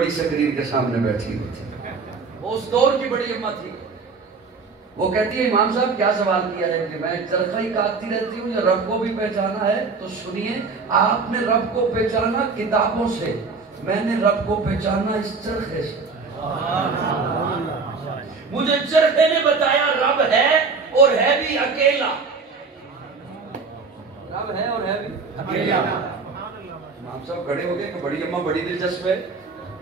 بڑی سکرین کے سامنے بیٹھی ہوئی تھی، وہ اس دور کی بڑی امت تھی۔ وہ کہتی ہے امام صاحب کیا سوال کیا ہے کہ میں چرخہ ہی کاٹتی رہتی ہوں یا رب کو بھی پہچانا ہے؟ تو سنیے، آپ نے رب کو پہچانا کتابوں سے، میں نے رب کو پہچانا اس چرخے سے۔ مجھے چرخے نے بتایا رب ہے اور ہے بھی اکیلا، رب ہے اور ہے بھی اکیلا۔ امام صاحب کھڑے ہو گئے کہ بڑی اماں بڑی دلچسپ ہے،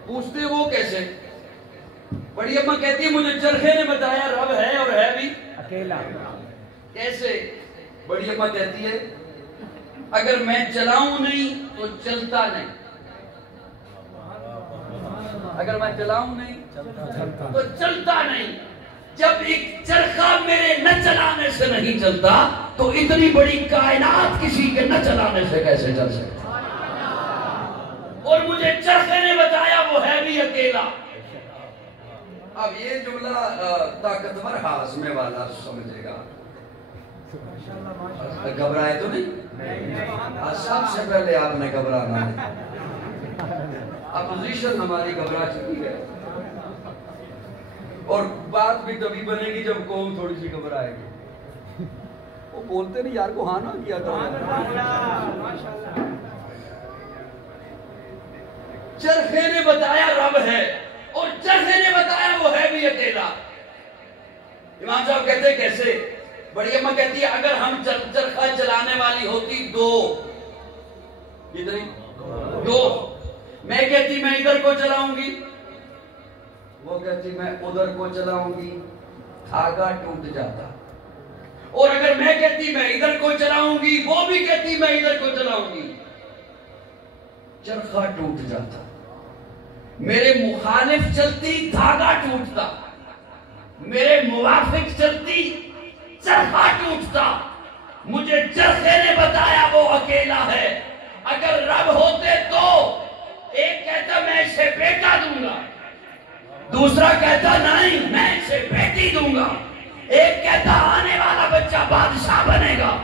پوچھتے وہ کیسے؟ بڑی اماں کہتی ہے مجھے چرخے نے بتایا رب ہے اور ہے بھی اکیلا۔ کیسے؟ بڑی اماں کہتی ہے اگر میں چلاؤں نہیں تو چلتا نہیں، اگر میں چلاؤں نہیں تو چلتا نہیں۔ جب ایک چرخہ میرے نہ چلانے سے نہیں چلتا تو اتنی بڑی کائنات کسی کے نہ چلانے سے کیسے چل سکتا؟ اور مجھے چرخے نے بتایا وہ ہے بھی اکیلا۔ اب یہ جملہ طاقتور ہاضمے والا سمجھے گا، گھبرائے تو نہیں؟ سب سے پہلے آپ نے گھبرانا نہیں، اپوزیشن ہماری گھبرا چکی ہے، اور بات بھی تبھی بنے گی جب قوم تھوڑی سی گھبرائے گی۔ وہ بولتے نہیں یار کو ہاں نہ کیا کرو۔ چرخے نے بتایا رب ہے اور چرخے نے بتایا وہ ہے بھی اکیلا۔ امام صاحب کہتے کیسے؟ بڑی اماں کہتی ہے اگر ہم چرخہ چلانے والی ہوتی دو، کتنی؟ دو، میں کہتی میں ادھر کو چلاؤں گی، وہ کہتی میں ادھر کو چلاؤں گی، دھاگا ٹوٹ جاتا۔ اور اگر میں کہتی میں ادھر کو چلاؤں گی، وہ بھی کہتی میں ادھر کو چلاؤں گی، چرخہ ٹوٹ جاتا۔ میرے مخالف چلتی دھاگا ٹوٹتا، میرے موافق چلتی چرخہ ٹوٹتا۔ مجھے چرخے نے بتایا وہ اکیلا ہے۔ اگر رب ہوتے تو ایک کہتا میں اسے بیٹا دوں گا، دوسرا کہتا نہیں میں اسے بیٹی دوں گا، ایک کہتا آنے والا بچہ بادشاہ بنے گا،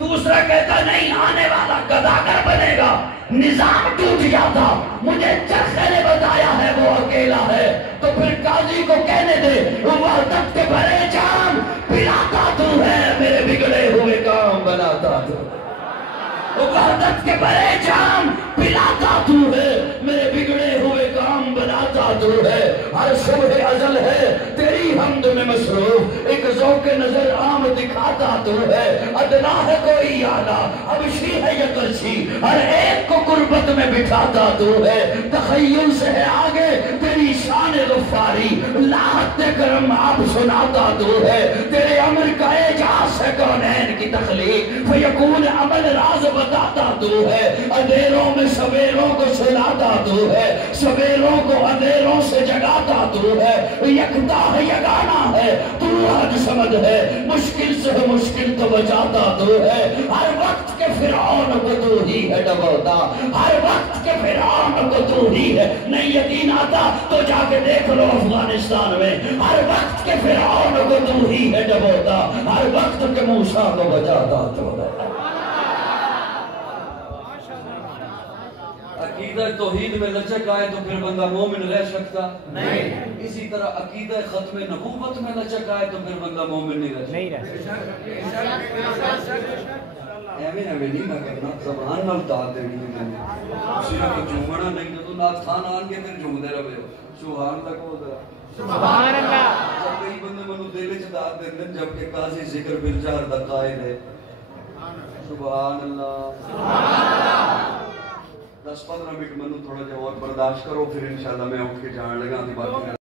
دوسرا کہتا نہیں آنے والا گداگر بنے گا۔ نظام ٹوٹ جاتا۔ مجھے چرخے نے بتایا ہے وہ اکیلا ہے، تو پھر قاضی کو کہنے دے وحدت کے بھرے جام پلاتا تو ہے، میرے بگڑے ہوئے کام بناتا تو۔ وحدت کے بھرے جام پلاتا تو ہے، میرے بگڑے ہوئے کام بناتا تو ہے۔ ہر صبح ازل ہے تیری حمد میں مصروف، ایک ذوق نظر عام دکھاتا تو ہے۔ ادنا ہے کوئی اعلیٰ، حبشی ہے یا کرشی، ہر ایک کو قربت میں بٹھاتا تو ہے۔ تخیل سے ہے آگے تیری شان غفاری، لاحت کرم آپ سناتا تو ہے۔ تیرے امر کا اعجاز ہے کونین کی تخلیق، فیکون عمل راز بتاتا تو ہے۔ اندھیروں میں سویروں کو سلاتا تو ہے، سویروں کو اندھیروں سے جگاتا تو ہے۔ یکتا ہے یگانا ہے تو حد سمجھ ہے، مشکل سے مشکل تو بچاتا تو ہے۔ ہر وقت کے فرعون کو تو ہی ہے ڈبوتا، ہر وقت کے فرعون کو تو ہی ہے۔ نہیں یقین آتا تو جا کے دیکھ لو افغانستان میں، ہر وقت کے فرعون کو تو ہی ہے ڈبوتا، ہر وقت کے موسیٰ کو بچاتا تو ہے۔ عقیدہ توحید میں لچک آئے تو پھر بندہ مومن رہ سکتا نہیں، اسی طرح عقیدہ ختم نبوت میں لچک آئے تو پھر بندہ مومن نہیں رہ سکتا۔ ایویں نہیں نہ کرنا، زبان نال داد دینی ہے، اسی نے تو جھومنا نہیں تو نات خان آن کے پھر جھوم دے رہے ہو۔ سبحان اللہ کو ذرا سبحان اللہ۔ جب کئی بندے منو دل وچ داد دیندے جبکہ قاضی ذکر بالجہر دا قائل ہے۔ سبحان اللہ سبحان اللہ۔ 10-15 منٹ منو تھوڑا جا اور برداشت کرو، پھر انشاءاللہ میں اٹھ کے جان لگا دی بات۔